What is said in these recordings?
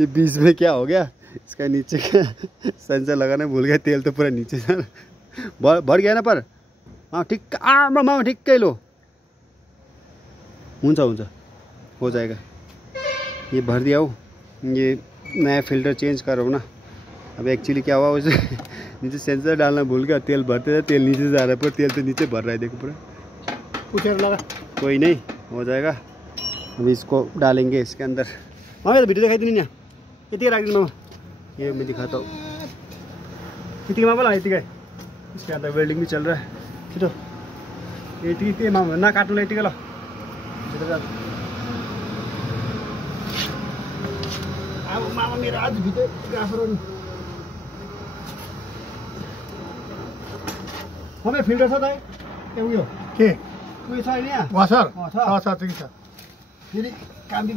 ये बीच में क्या हो गया, इसका नीचे का सेंसर लगाना भूल गया, तेल तो पूरा नीचे था। भर गया ना पर हाँ ठिक आमा ठिक्कै लो हुन्छ हुन्छ हो जाएगा। ये भर दिया हो, ये नया फिल्टर चेंज करो ना। अब एक्चुअली क्या हुआ उसे नीचे सेंसर डालना भूल गया, तेल भरते थे तेल नीचे जा रहा है, पर तेल तो नीचे भर रहा है देखो पूरा। कुछ लगा कोई नहीं हो जाएगा। अभी इसको डालेंगे इसके अंदर। मामा तो वीडियो दिखाई देनी ना, इतनी रख दी मामा, ये मैं दिखाता हूँ। इतनी मामा ला इतनी इसके अंदर वेल्डिंग भी चल रहा है। छिटो इतनी मामा ना काटू ला इतनी लो अब मामा मेरो आज भित्र गाफरो नि हमें फिल्टर छ त ए उयो के उयो छ नि यहाँ वासर छ ठिक छ। फेरि काम भी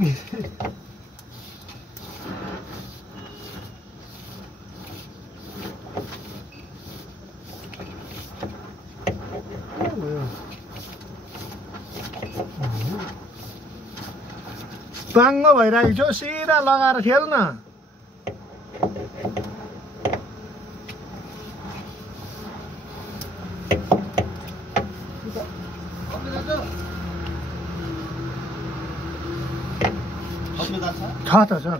बाङ्गो भइरहेको छु, सिधा लगाएर खेल न। छ त सर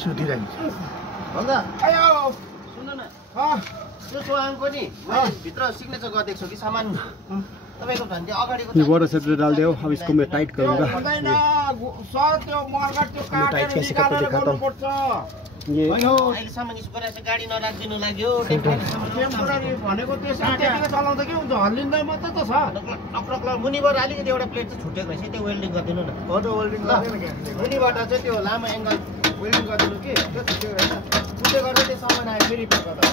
सुतिरहेको भित्र सिग्नेचर गरिदिएको छु कि सामान तपाईँको झन् त्यो अगाडिको ये वाटर सेपरेटर डाल दिया। अब इसको मैं टाइट करूँगा। टाइट कैसे करते दिखाता हूँ। ये अहिलेसम्म यसो गरेर गाडी नराखिदिनु लाग्यो भनेको त्यतिकै चलाउँदा के हुन्छ, हल्लिँदा मात्रै त छ। मुनिबाट अलिकति एउटा प्लेट चाहिँ छुटेको रहेछ, त्यो वेल्डिङ गरिदिनु न। मुनिबाट चाहिँ त्यो लामो एङ्गल वेल्डिङ गरिदिनु कि त्यो छुटेको रहेछ। उसले गर्दा त्यो सामान आयो फेरि रिपेयर गर्दा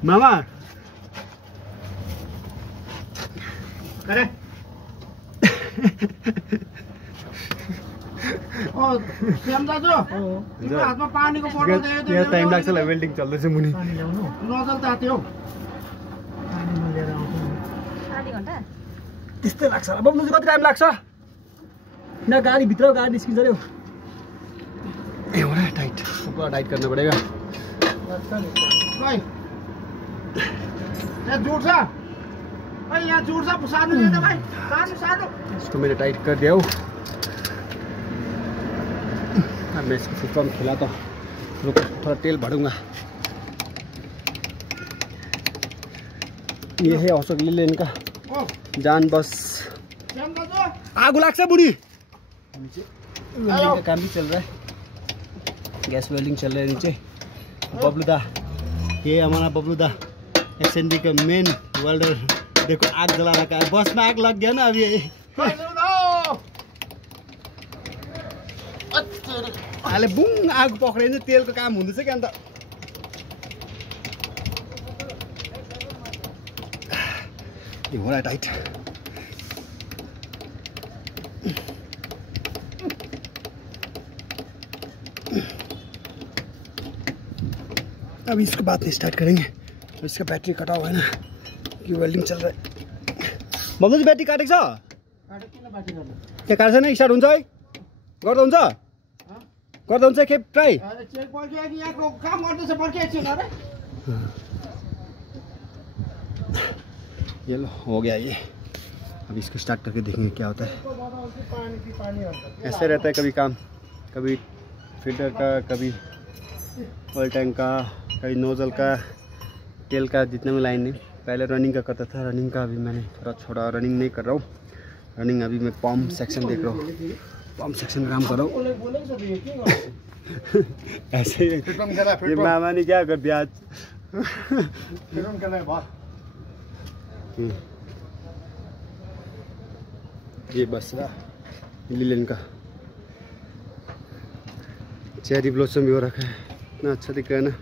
मामा अरे श्याम दाजु तिम्रो हातमा पानीको बोतल देखेको यहाँ टाइम लाग्छ होला, वेल्डिङ चल्दैछ मुनि। नजल तात्यो त्यस्तै लाग्छ होला। बब्लु चाहिँ कति टाइम लाग्छ? यहाँ गाडी भित्र गाडी निस्किन्छ अरे एउटा टाइट पूरा टाइट करना पड़ेगा। यहाँ जुट छ, यहाँ जुट छ, सानो ले भाइ, सानो सानो। इसको मैंने टाइट कर दिया हो। अब मैं इसको फिर पंप खिलाता हूँ, रुको थोड़ा तेल भरूंगा। ये है औसत ले इनका जान बस। आग लाग्छ बुढ़ी। वेल्डिंग का काम भी चल रहा है, गैस वेल्डिंग चल रहा है नीचे। बबलू दा, ये हमारा बबलू दा SND का मेन वेल्डर। देखो आग जला रखा है, बस में आग लग गया ना अभी। अहिले बुङ आगो पक्रिन्छ, तेलको काम हुँदैछ क्या। अन्त यो होला टाइट। अब इसके बाद में स्टार्ट करेंगे। इसका बैटरी कटा हुआ है ना, कि वेल्डिंग चल रहा है। बब्लु चाहिँ ब्याट्री काटेको छ? यहाँ काट्छ नि, स्टार्ट हुन्छ है? गर्दा हुन्छ? गर्दा हुन्छ खेप ट्राई? ये लो हो गया ये। अब इसको स्टार्ट करके देखेंगे क्या होता है। ऐसे रहता है कभी काम, कभी फिल्टर का, कभी ऑयल टैंक का, कभी नोजल का, तेल का, जितने में लाइन नहीं। पहले रनिंग का करता था, रनिंग का अभी मैंने थोड़ा छोड़ा, रनिंग नहीं कर रहा हूँ। रनिंग अभी मैं पंप सेक्शन देख रहा हूँ, पंप सेक्शन में काम कर रहा हूँ। ऐसे ये मामा ने क्या कर दिया आज। ये बस रहा लिलन का चेरी ब्लॉसम भी हो रखा है, इतना अच्छा दिख रहा है ना।